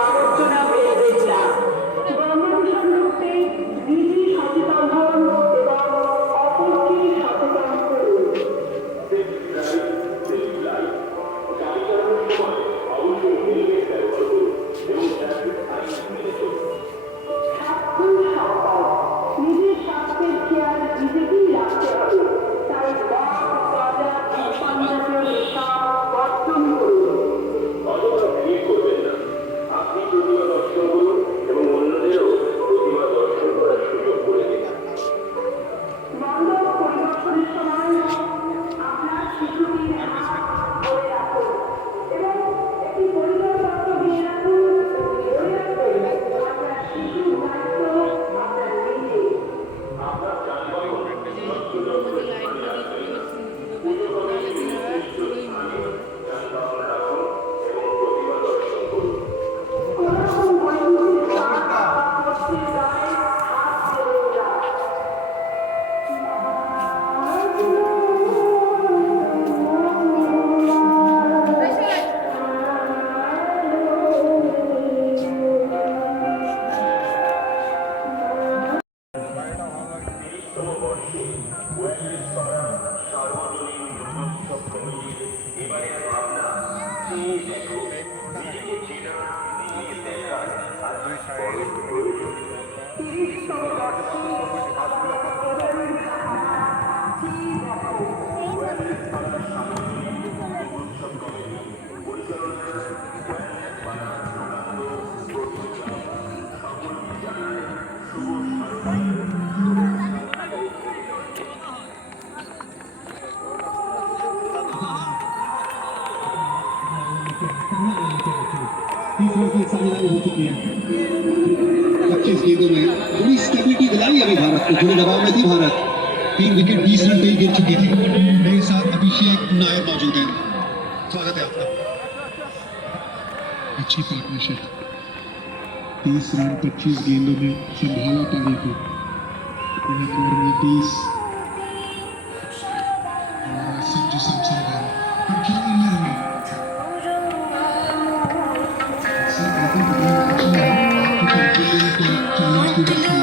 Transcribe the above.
আলোচনা হয়ে দেখলাম গণদূষণ রুখতে নিজে সচেতন হন এবং অপরকে সচেতন করুন। গাড়ি চালানোর সময় অবশ্যই হেলমেট ব্যবহার করুন এবং ট্রাফিক আইন মেনে চলুন। স্বাস্থ্য সম্পদ, নিজের স্বাস্থ্যের খেয়াল নিজেকেই রাখতে হবে, তাই মদ, গাঁজা, ধূমপান জাতীয় নেশা বর্জন করুন। অযথা ভিড় করবেন না। আপনি প্রতিমা দর্শন করুন এবং অন্যদেরও প্রতিমা দর্শন করার সুযোগ করে দিন। মণ্ডপ পরিদর্শনের সময় আপনার শিশুটির হাত ধরে রাখুন এবং একটি পরিচয়পত্র দিয়ে রাখুন। মনে রাখবেন, আপনার শিশুর দায়িত্ব আপনার নিজের। আপনার যানবাহন স্বচ্ছতার স্থানে রাখবেন। পুজো কমিটির নির্দিষ্ট স্থানে যানবাহন রাখুন এবং প্রতিমা দর্শন করুন। কোনো রকম বৈদ্যুতিক তার বা পোস্টের গায়ে হাত দেবেন না। সার্বজনীন দুর্গোৎসব কমিটির এবারের ভাবনা চেয়ে দেখো, নিজেকে চেনা, নিজেকে দেখার আজ বড়ই প্রয়োজন। 30তম বর্ষে এবারের ভাবনা চেয়ে দেখো। পাড়ার সার্বজনীন দুর্গোৎসব কমিটি পরিচালনায় পাড়া সুকান্ত প্রতিষ্ঠা সকলকে জানায় শুভ শারদীয় हो चुकी है 25 गेंदों में थोड़ी स्टेबिलिटी दिलाई अभी भारत को। थोड़े दबाव में थी भारत, 3 विकेट 20 रन पे ही गिर चुकी थी। मेरे साथ अभिषेक नायर मौजूद है, स्वागत है आपका। अच्छी पार्टनरशिप, 30 रन 25 गेंदों में संभाला पारी को। 30 संजू सैमसन का हम खिला नहीं रहे। Thank you.